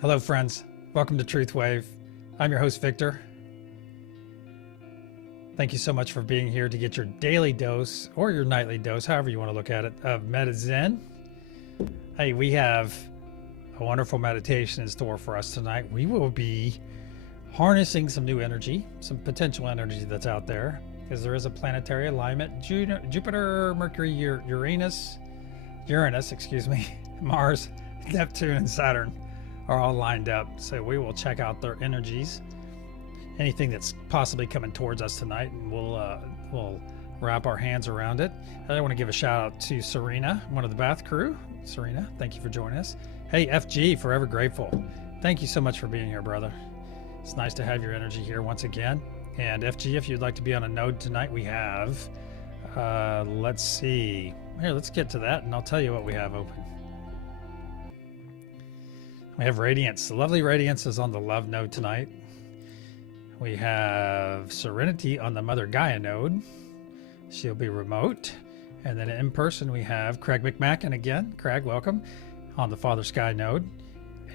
Hello friends, welcome to TruthWave. I'm your host Victor. Thank you so much for being here to get your daily dose or your nightly dose, however you want to look at it, of medicine. Hey, we have a wonderful meditation in store for us tonight. We will be harnessing some new energy, some potential energy that's out there, because there is a planetary alignment. Jupiter, Mercury, Uranus, Mars, Neptune, and Saturn are all lined up. So we will check out their energies, anything that's possibly coming towards us tonight, and we'll wrap our hands around it. I want to give a shout out to Serena, one of the Bath crew. Serena, thank you for joining us. Hey, FG, forever grateful. Thank you so much for being here, brother. It's nice to have your energy here once again. And FG, if you'd like to be on a node tonight, we have, let's see. Here, let's get to that, and I'll tell you what we have open. We have Radiance. The lovely Radiance is on the love node tonight. We have Serenity on the Mother Gaia node. She'll be remote. And then in person, we have Craig McMacken again. Craig, welcome, on the Father Sky node.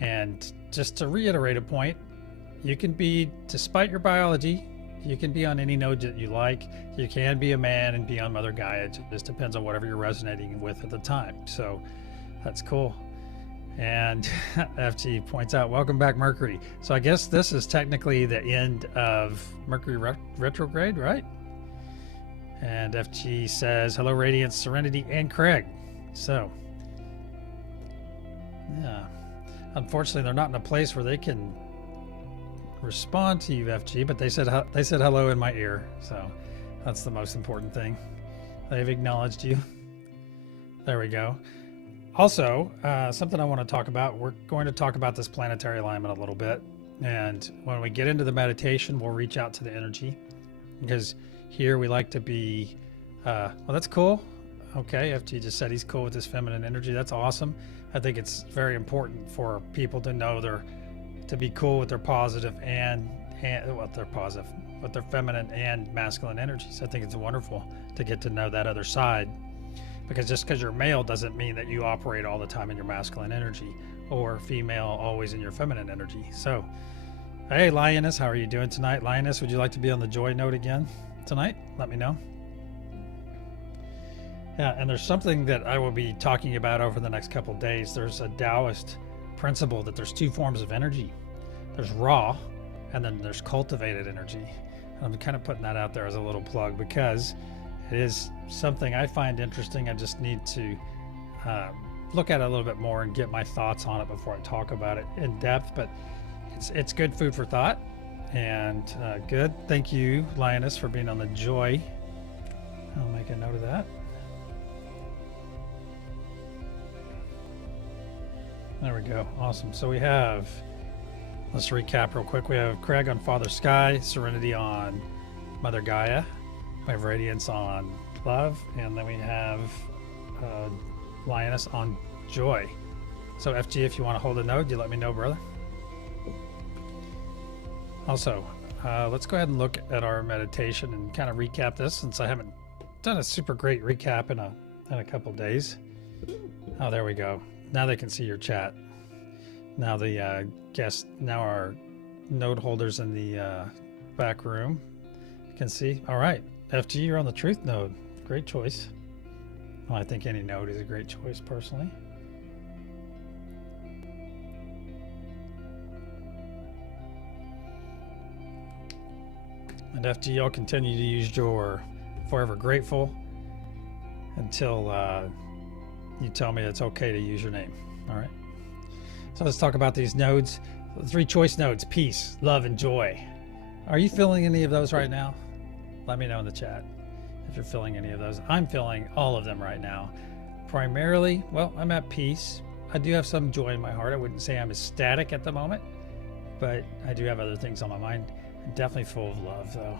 And just to reiterate a point, you can be, despite your biology, you can be on any node that you like. You can be a man and be on Mother Gaia. It just depends on whatever you're resonating with at the time. So that's cool. And FG points out, welcome back, Mercury. So I guess this is technically the end of Mercury retrograde, right? And FG says, hello, Radiance, Serenity, and Craig. So, yeah. Unfortunately, they're not in a place where they can respond to you, FG, but they said hello in my ear. So that's the most important thing. They've acknowledged you. There we go. Also, something I want to talk about, we're going to talk about this planetary alignment a little bit. And when we get into the meditation, we'll reach out to the energy, because here we like to be, well, that's cool. Okay, FG just said he's cool with this feminine energy. That's awesome. I think it's very important for people to know to be cool with their positive and with their feminine and masculine energies. I think it's wonderful to get to know that other side. Because just because you're male doesn't mean that you operate all the time in your masculine energy, or female always in your feminine energy. So, hey, Lioness, how are you doing tonight? Lioness, would you like to be on the joy note again tonight? Let me know. Yeah, and there's something that I will be talking about over the next couple of days. There's a Taoist principle that there's two forms of energy. There's raw, and then there's cultivated energy. And I'm kind of putting that out there as a little plug, because it is something I find interesting. I just need to look at it a little bit more and get my thoughts on it before I talk about it in depth. But it's good food for thought, and good. Thank you, Lioness, for being on the joy. I'll make a note of that. There we go. Awesome. So we have, let's recap real quick. We have Craig on Father Sky, Serenity on Mother Gaia. We have Radiance on Love, and then we have Lioness on Joy. So FG, if you want to hold a node, you let me know, brother. Also, let's go ahead and look at our meditation and kind of recap this, since I haven't done a super great recap in a couple days. Oh, there we go. Now they can see your chat. Now the now our node holders in the back room can see. All right. FG, you're on the truth node. Great choice. Well, I think any node is a great choice, personally. And FG, you'll continue to use your forever grateful until you tell me it's okay to use your name. All right. So let's talk about these nodes. The three choice nodes: peace, love, and joy. Are you feeling any of those right now? Let me know in the chat if you're feeling any of those. I'm feeling all of them right now. Primarily, well, I'm at peace. I do have some joy in my heart. I wouldn't say I'm ecstatic at the moment, but I do have other things on my mind. I'm definitely full of love, though.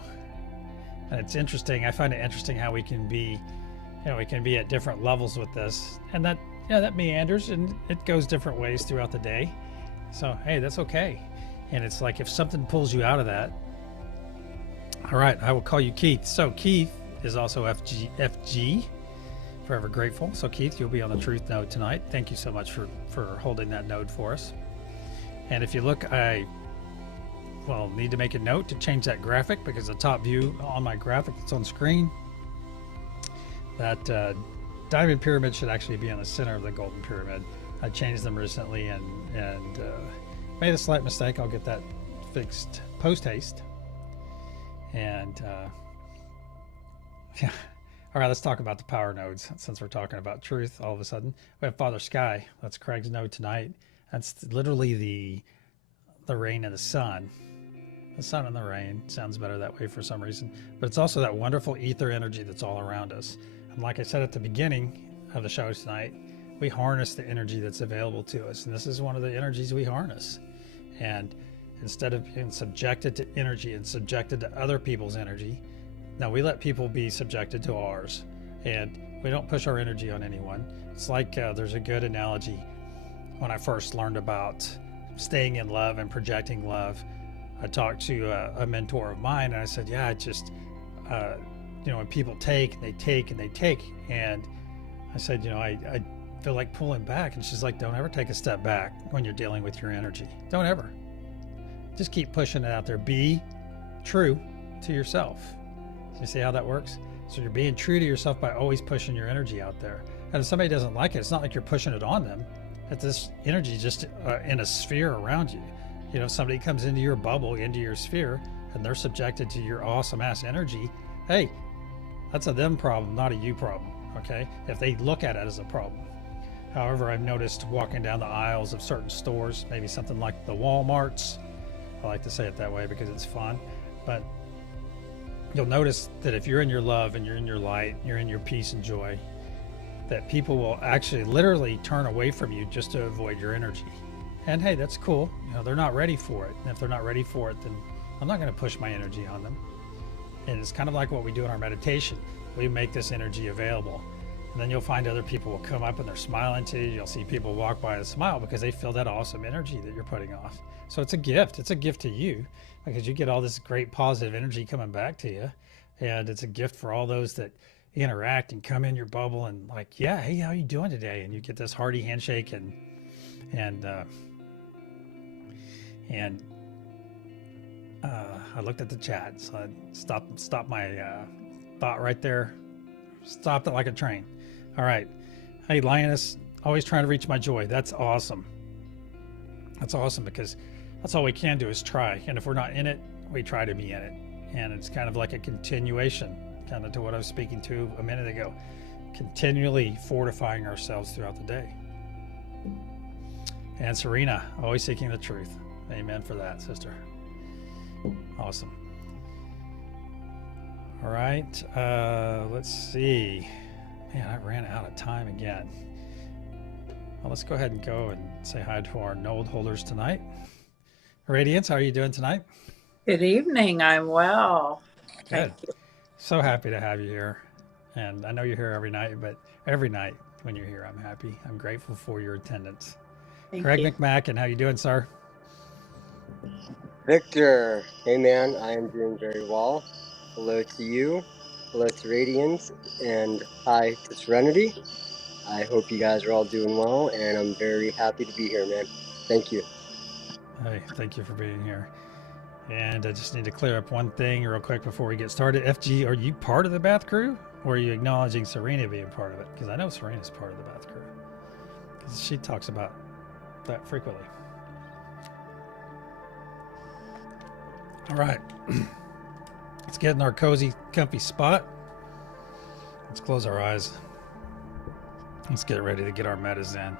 And it's interesting. I find it interesting how we can be, we can be at different levels with this, and that meanders and it goes different ways throughout the day. So hey, that's okay. And it's like, if something pulls you out of that, all right, I will call you Keith. So Keith is also FG forever grateful. So Keith, you'll be on the truth node tonight. Thank you so much for holding that node for us. And if you look, I need to make a note to change that graphic, because the top view on my graphic that's on screen, that diamond pyramid should actually be in the center of the golden pyramid. I changed them recently and made a slight mistake. I'll get that fixed post haste. And yeah. All right, let's talk about the power nodes, since we're talking about truth all of a sudden. We have Father Sky. That's Craig's node tonight. That's literally the rain and the sun. The sun and the rain sounds better that way for some reason. But it's also that wonderful ether energy that's all around us. And like I said at the beginning of the show tonight, we harness the energy that's available to us. And this is one of the energies we harness. And instead of being subjected to energy and subjected to other people's energy, now we let people be subjected to ours. And we don't push our energy on anyone. It's like there's a good analogy. When I first learned about staying in love and projecting love, I talked to a mentor of mine, and I said, yeah, I just, when people take, and they take, and they take, and I said, I feel like pulling back. And she's like, don't ever take a step back when you're dealing with your energy. Don't ever. Just keep pushing it out there. Be true to yourself. So you see how that works? So you're being true to yourself by always pushing your energy out there. And if somebody doesn't like it, it's not like you're pushing it on them. It's this energy just in a sphere around you. If somebody comes into your bubble, into your sphere, and they're subjected to your awesome ass energy, hey, that's a them problem, not a you problem, okay? If they look at it as a problem. However, I've noticed walking down the aisles of certain stores, maybe something like the Walmarts, I like to say it that way because it's fun, but you'll notice that if you're in your love and you're in your light, you're in your peace and joy, that people will actually literally turn away from you just to avoid your energy. And hey, that's cool. They're not ready for it. And if they're not ready for it, then I'm not going to push my energy on them. And it's kind of like what we do in our meditation. We make this energy available. And then you'll find other people will come up and they're smiling to you. You'll see people walk by and smile because they feel that awesome energy that you're putting off. So it's a gift. It's a gift to you because you get all this great positive energy coming back to you. And it's a gift for all those that interact and come in your bubble and like, yeah, hey, how you doing today? And you get this hearty handshake and I looked at the chat, so I stopped my thought right there. Stopped it like a train. All right. Hey, Lioness, always trying to reach my joy. That's awesome. That's awesome because that's all we can do is try. And if we're not in it, we try to be in it. And it's kind of like a continuation, kind of to what I was speaking to a minute ago. Continually fortifying ourselves throughout the day. And Serena, always seeking the truth. Amen for that, sister. Awesome. All right, let's see. Man, I ran out of time again. Well, let's go ahead and go and say hi to our node holders tonight. Radiance, how are you doing tonight? Good evening. I'm well. Good. So happy to have you here. And I know you're here every night, but every night when you're here, I'm happy. I'm grateful for your attendance. Craig McMacken, how you doing, sir? Victor, hey man, I am doing very well. Hello to you, hello to Radiance, and hi to Serenity. I hope you guys are all doing well, and I'm very happy to be here, man. Thank you. Hey, thank you for being here. And I just need to clear up one thing real quick before we get started. FG, are you part of the Bath crew, or are you acknowledging Serena being part of it? Because I know Serena's part of the Bath crew, because she talks about that frequently. All right, let's get in our cozy, comfy spot. Let's close our eyes. Let's get ready to get our metas in.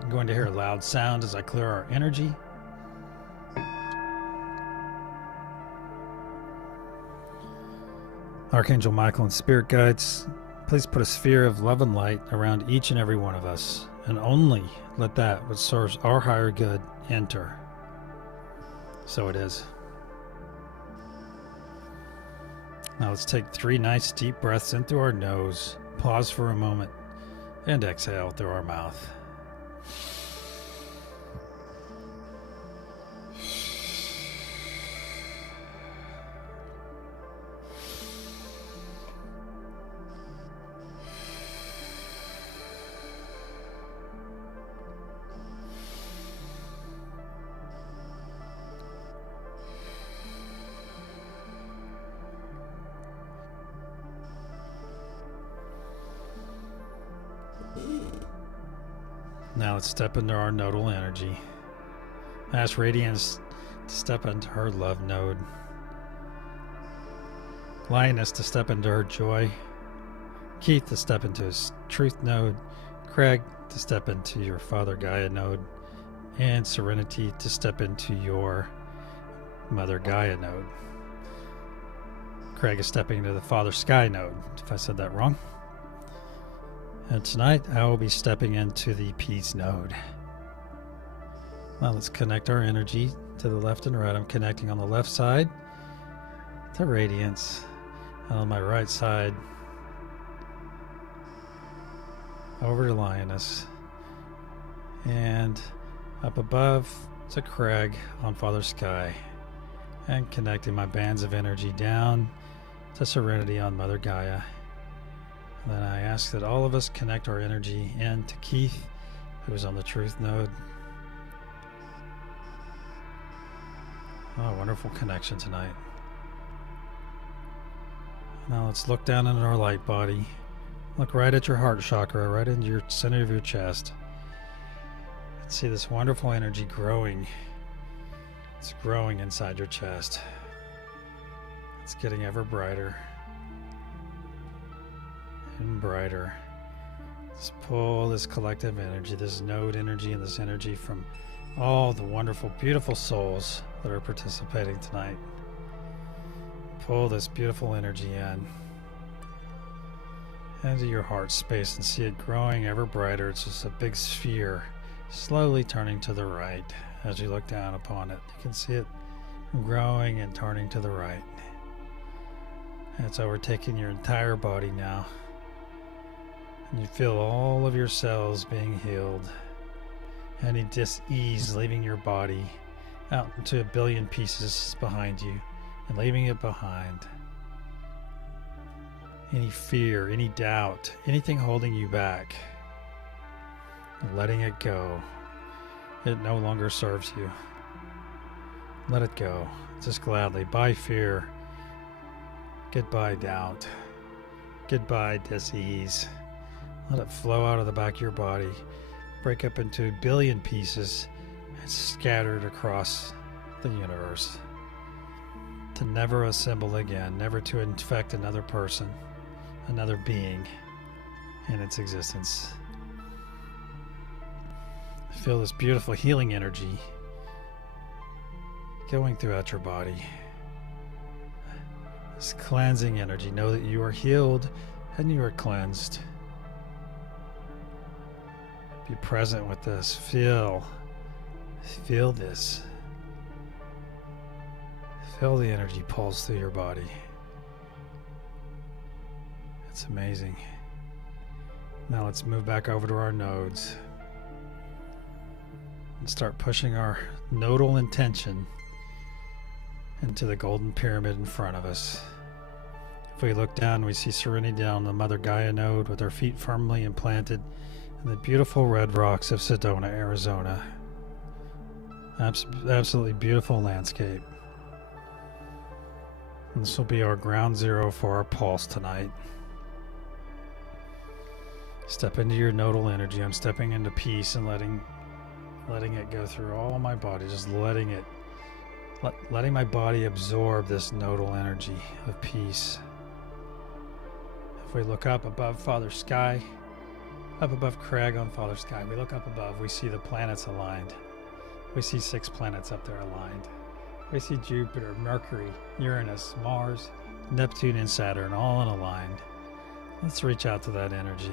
I'm going to hear a loud sound as I clear our energy. Archangel Michael and Spirit Guides, please put a sphere of love and light around each and every one of us, and only let that which serves our higher good enter. So it is. Now let's take 3 nice deep breaths in through our nose, pause for a moment, and exhale through our mouth. Now let's step into our nodal energy. Ask Radiance to step into her love node. Lioness to step into her joy. Keith to step into his truth node. Craig to step into your Father Gaia node. And Serenity to step into your Mother Gaia node. Craig is stepping into the Father Sky node, if I said that wrong. And tonight I will be stepping into the Peace node. Now let's connect our energy to the left and right. I'm connecting on the left side to Radiance, and on my right side over to Lioness, and up above to Craig on Father Sky, and connecting my bands of energy down to Serenity on Mother Gaia. And then I ask that all of us connect our energy in to Keith, who is on the Truth node. Oh, wonderful connection tonight. Now let's look down into our light body. Look right at your heart chakra, right into your center of your chest. And see this wonderful energy growing. It's growing inside your chest. It's getting ever brighter and brighter. Just pull this collective energy, this node energy, and this energy from all the wonderful, beautiful souls that are participating tonight. Pull this beautiful energy into your heart space and see it growing ever brighter. It's just a big sphere slowly turning to the right as you look down upon it. You can see it growing and turning to the right. And it's overtaking your entire body now. And you feel all of your cells being healed. Any dis-ease leaving your body out into a billion pieces behind you and leaving it behind. Any fear, any doubt, anything holding you back, letting it go. It no longer serves you. Let it go. Just gladly. Bye fear. Goodbye doubt. Goodbye dis-ease. Let it flow out of the back of your body, break up into a billion pieces, and scattered across the universe. To never assemble again, never to infect another person, another being in its existence. Feel this beautiful healing energy going throughout your body. This cleansing energy. Know that you are healed and you are cleansed. Be present with this. Feel this. Feel the energy pulse through your body. It's amazing. Now let's move back over to our nodes and start pushing our nodal intention into the golden pyramid in front of us. If we look down, we see Serenity down the Mother Gaia node with her feet firmly implanted in the beautiful red rocks of Sedona, Arizona. Absolutely beautiful landscape. And this will be our ground zero for our pulse tonight. Step into your nodal energy. I'm stepping into peace and letting it go through all my body, just letting my body absorb this nodal energy of peace. If we look up above Father Sky, up above Craig on Father Sky, we look up above, we see the planets aligned. We see 6 planets up there aligned. We see Jupiter, Mercury, Uranus, Mars, Neptune, and Saturn all aligned. Let's reach out to that energy.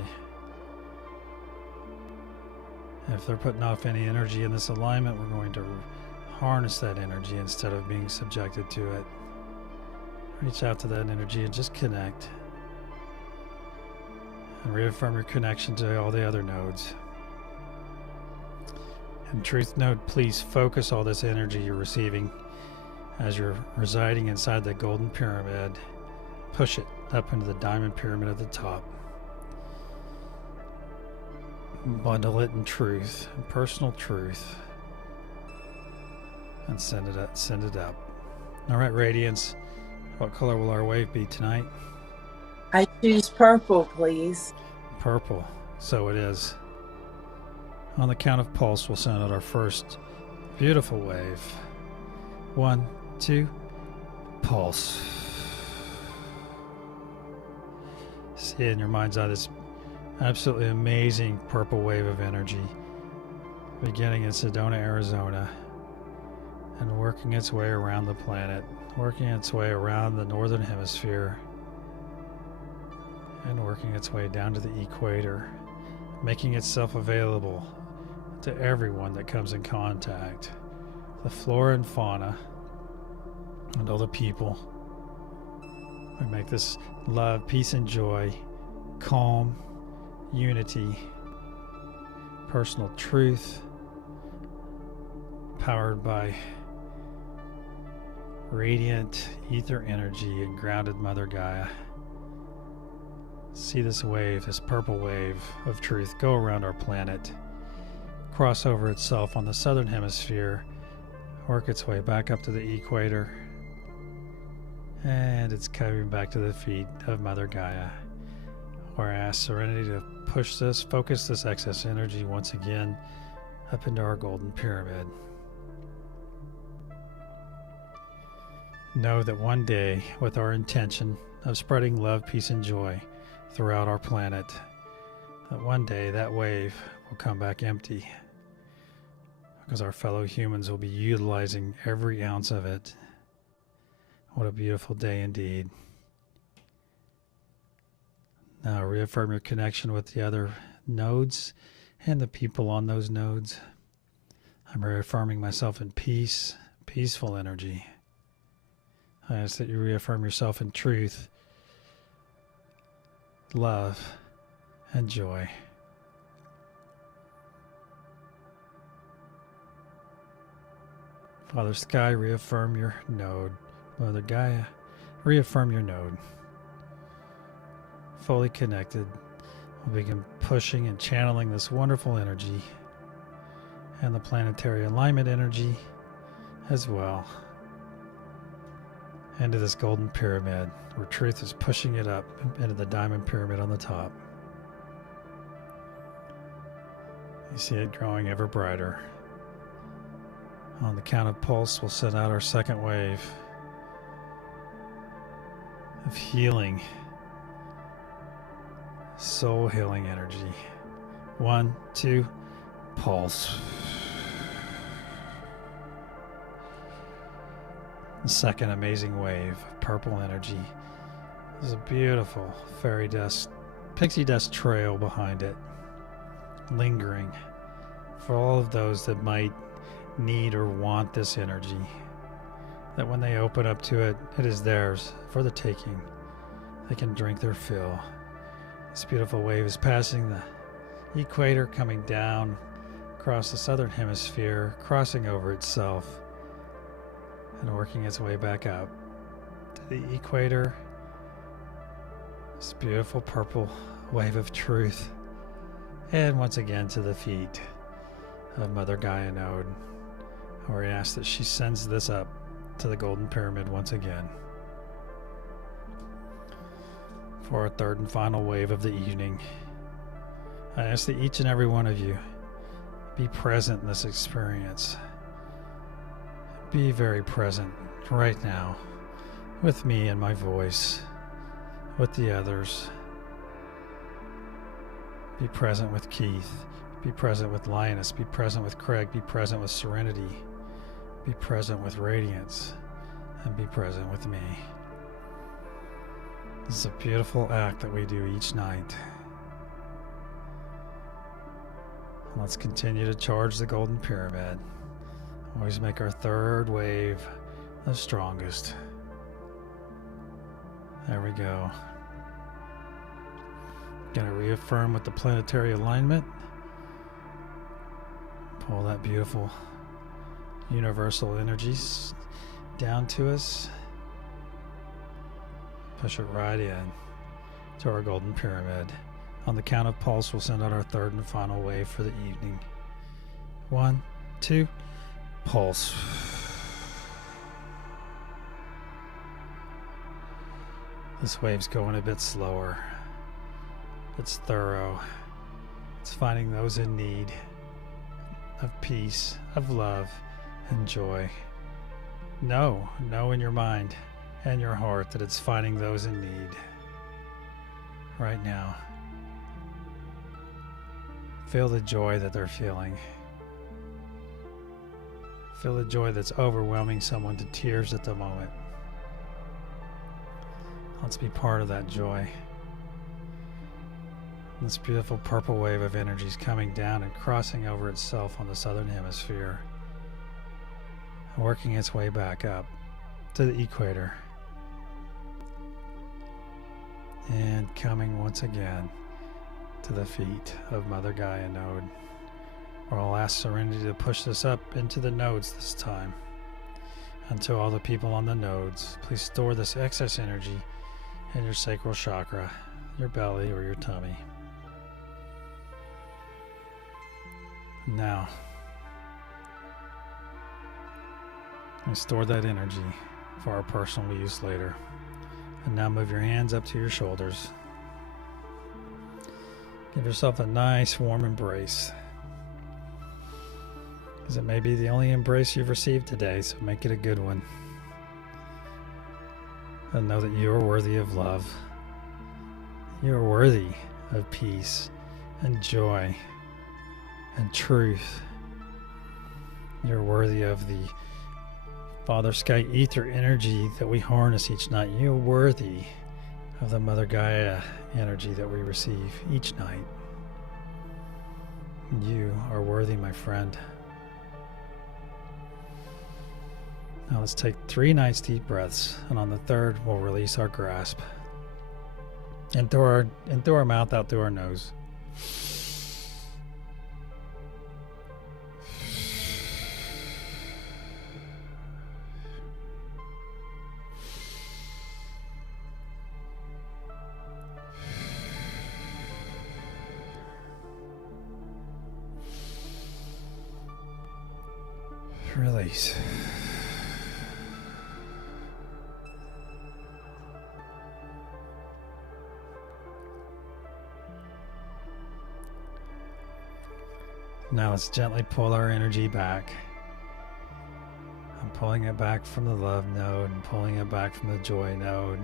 If they're putting off any energy in this alignment, we're going to harness that energy instead of being subjected to it. Reach out to that energy and just connect. And reaffirm your connection to all the other nodes. And Truth Node, please focus all this energy you're receiving as you're residing inside the golden pyramid. Push it up into the diamond pyramid at the top. Bundle it in truth, in personal truth, and send it up. All right, Radiance, what color will our wave be tonight? I choose purple, please. Purple. So it is. On the count of pulse, we'll send out our first beautiful wave. 1, 2, pulse. See in your mind's eye this absolutely amazing purple wave of energy beginning in Sedona, Arizona, and working its way around the planet, working its way around the northern hemisphere, and working its way down to the equator, making itself available to everyone that comes in contact, the flora and fauna, and all the people. We make this love, peace, and joy, calm, unity, personal truth, powered by radiant ether energy and grounded Mother Gaia. See this wave, this purple wave of truth go around our planet, cross over itself on the southern hemisphere, work its way back up to the equator, and it's coming back to the feet of Mother Gaia, where I ask Serenity to focus this excess energy once again up into our golden pyramid. Know that one day, with our intention of spreading love, peace, and joy throughout our planet, that one day that wave will come back empty, because our fellow humans will be utilizing every ounce of it. What a beautiful day indeed. Now reaffirm your connection with the other nodes and the people on those nodes. I'm reaffirming myself in peace, peaceful energy. I ask that you reaffirm yourself in truth, love, and joy. Father Sky, reaffirm your node. Mother Gaia, reaffirm your node. Fully connected, we'll begin pushing and channeling this wonderful energy and the planetary alignment energy as well into this golden pyramid, where truth is pushing it up into the diamond pyramid on the top. You see it growing ever brighter. On the count of pulse, we'll send out our second wave of healing, soul healing energy. 1, 2, pulse. The second amazing wave of purple energy. There's a beautiful fairy dust, pixie dust trail behind it, lingering for all of those that might need or want this energy, that when they open up to it, it is theirs for the taking. They can drink their fill. This beautiful wave is passing the equator, coming down across the southern hemisphere, crossing over itself, and working its way back up to the equator. This beautiful purple wave of truth, and once again to the feet of Mother Gaia node, where we ask that she sends this up to the golden pyramid once again for our third and final wave of the evening. I ask that each and every one of you be present in this experience. Be very present right now with me and my voice, with the others. Be present with Keith. Be present with Lioness. Be present with Craig. Be present with Serenity. Be present with Radiance. And be present with me. This is a beautiful act that we do each night. Let's continue to charge the golden pyramid. Always make our third wave the strongest. There we go. Gonna reaffirm with the planetary alignment. Pull that beautiful universal energies down to us. Push it right in to our golden pyramid. On the count of pulse, we'll send out our third and final wave for the evening. 1, 2, pulse. This wave's going a bit slower. It's thorough. It's finding those in need of peace, of love, and joy. Know in your mind and your heart that it's finding those in need right now. Feel the joy that they're feeling. Feel the joy that's overwhelming someone to tears at the moment. Let's be part of that joy. This beautiful purple wave of energy is coming down and crossing over itself on the southern hemisphere, working its way back up to the equator, and coming once again to the feet of Mother Gaia node, where I'll ask Serenity to push this up into the nodes this time. And to all the people on the nodes, please store this excess energy in your sacral chakra, your belly, or your tummy. Now, we store that energy for our personal use later. And now move your hands up to your shoulders. Give yourself a nice warm embrace, because it may be the only embrace you've received today, so make it a good one. And know that you are worthy of love. You are worthy of peace and joy and truth. You're worthy of the Father Sky ether energy that we harness each night. You're worthy of the Mother Gaia energy that we receive each night. You are worthy, my friend. Now let's take 3 nice deep breaths, and on the third we'll release our grasp. In through our mouth, out through our nose. Release. Now let's gently pull our energy back. I'm pulling it back from the love node, and pulling it back from the joy node,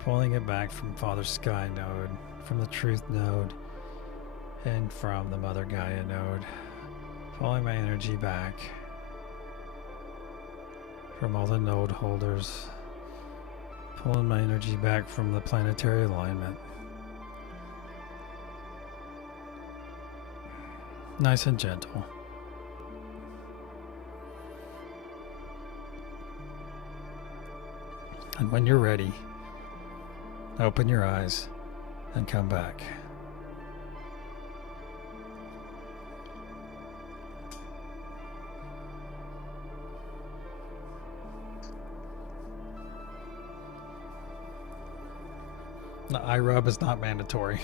pulling it back from Father Sky node, from the truth node, and from the Mother Gaia node. Pulling my energy back from all the node holders, pulling my energy back from the planetary alignment. Nice and gentle. And when you're ready, open your eyes and come back. The eye rub is not mandatory.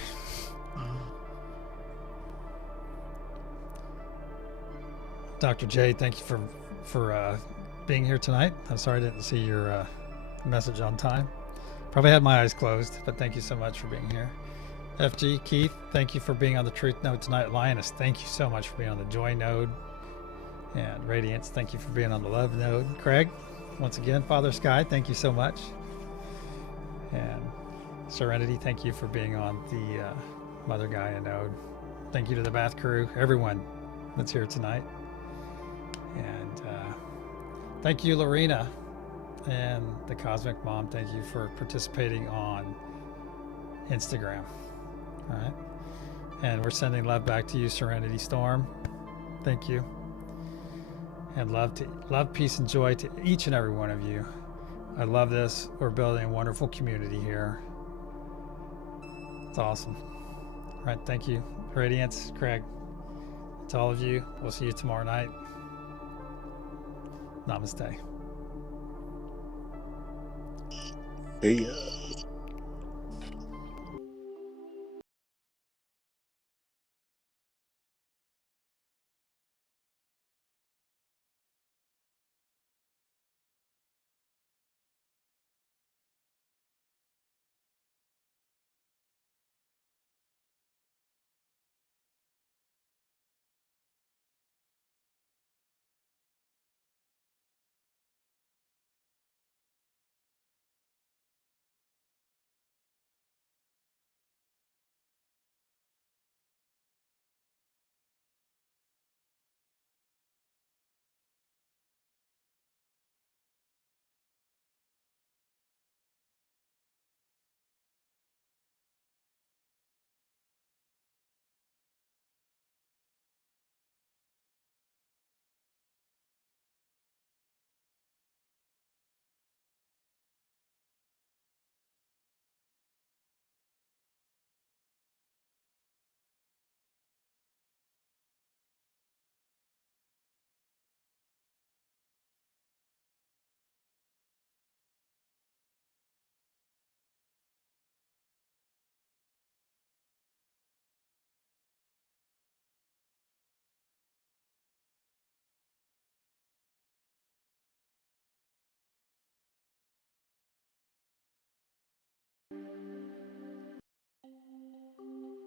Dr. J, thank you for being here tonight. I'm sorry I didn't see your message on time. Probably had my eyes closed, but thank you so much for being here. FG, Keith, thank you for being on the Truth Node tonight. Lioness, thank you so much for being on the Joy Node. And Radiance, thank you for being on the Love Node. Craig, once again, Father Sky, thank you so much. And Serenity, thank you for being on the Mother Gaia node. Thank you to the Bath crew, everyone that's here tonight. And thank you, Lorena, and the Cosmic Mom. Thank you for participating on Instagram. All right. And we're sending love back to you, Serenity Storm. Thank you. And love, peace, and joy to each and every one of you. I love this. We're building a wonderful community here. It's awesome. All right, thank you, Radiance, Craig. To all of you, we'll see you tomorrow night. Namaste. See ya.